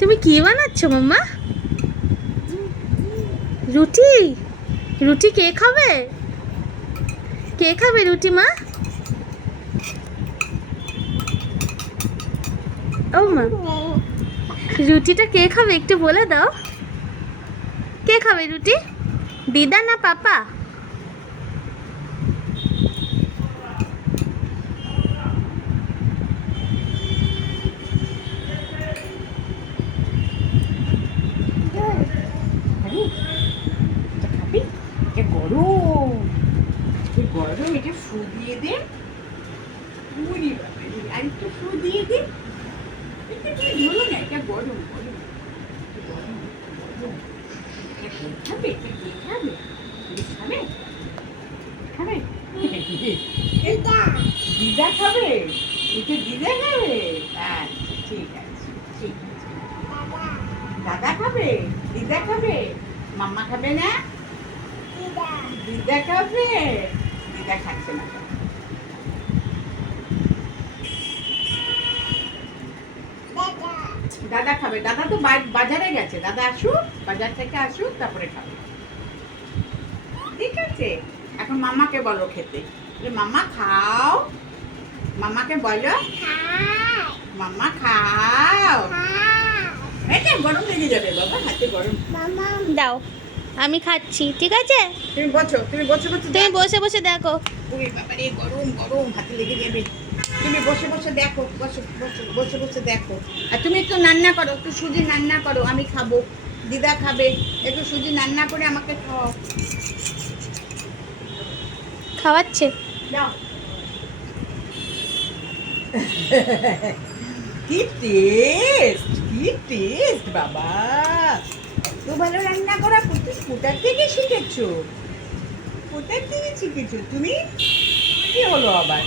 তুমি কি বানাচ্ছ মাম্মা? রুটি? রুটি কে খাবে? কে খাবে রুটি মা? ও মা, রুটিটা কে খাবে একটু বলে দাও। কে খাবে রুটি, দিদা না পাপা? গরম, গরম, এটা ফু দিয়ে দে। আর একটু ফু দিয়ে দে। এটা কি ধরো না, এটা গরম গরম গরম গরম। এটা কে খাবে? এটা কে খাবে? খাবে খাবে দিদা খাবে? এটা দিদা খাবে? আচ্ছা ঠিক আছে, ঠিক আছে। দাদা খাবে? দিদা খাবে? মাম্মা খাবে না? দিদা খাবে? দিদা খাচ্ছে না। দাদা খাবে। দাদা তো বাজারে গেছে, দাদা আসুক, বাজার থেকে আসুক, তারপরে খাবে। ঠিক আছে, এখন মাম্মাকে বলো খেতে। মাম্মা খাও, মাম্মাকে বলো মাম্মা খাও। এটা গরম লেগে যাবে বাবা, হাতে গরম। দাও, আমি খাচ্ছি, ঠিক আছে? তুমি বসো, তুমি বসে বসে তুমি বসে বসে দেখো। ওরে বাবারে, গরম গরম, হাতে লেগে যাবে। তুমি বসে বসে দেখো, বসে বসে বসে বসে দেখো। আর তুমি একটু রান্না করো, একটু সুজি রান্না করো, আমি খাবো, দিদা খাবে। একটু সুজি রান্না করে আমাকে খাওয়াও। খাওয়াচ্ছে। দাও। কি টেস্ট, কি টেস্ট বাবা, এত ভালো রান্না করা কোথা থেকে শিখেছো? কোথা থেকে শিখেছো তুমি? কি হলো আবার?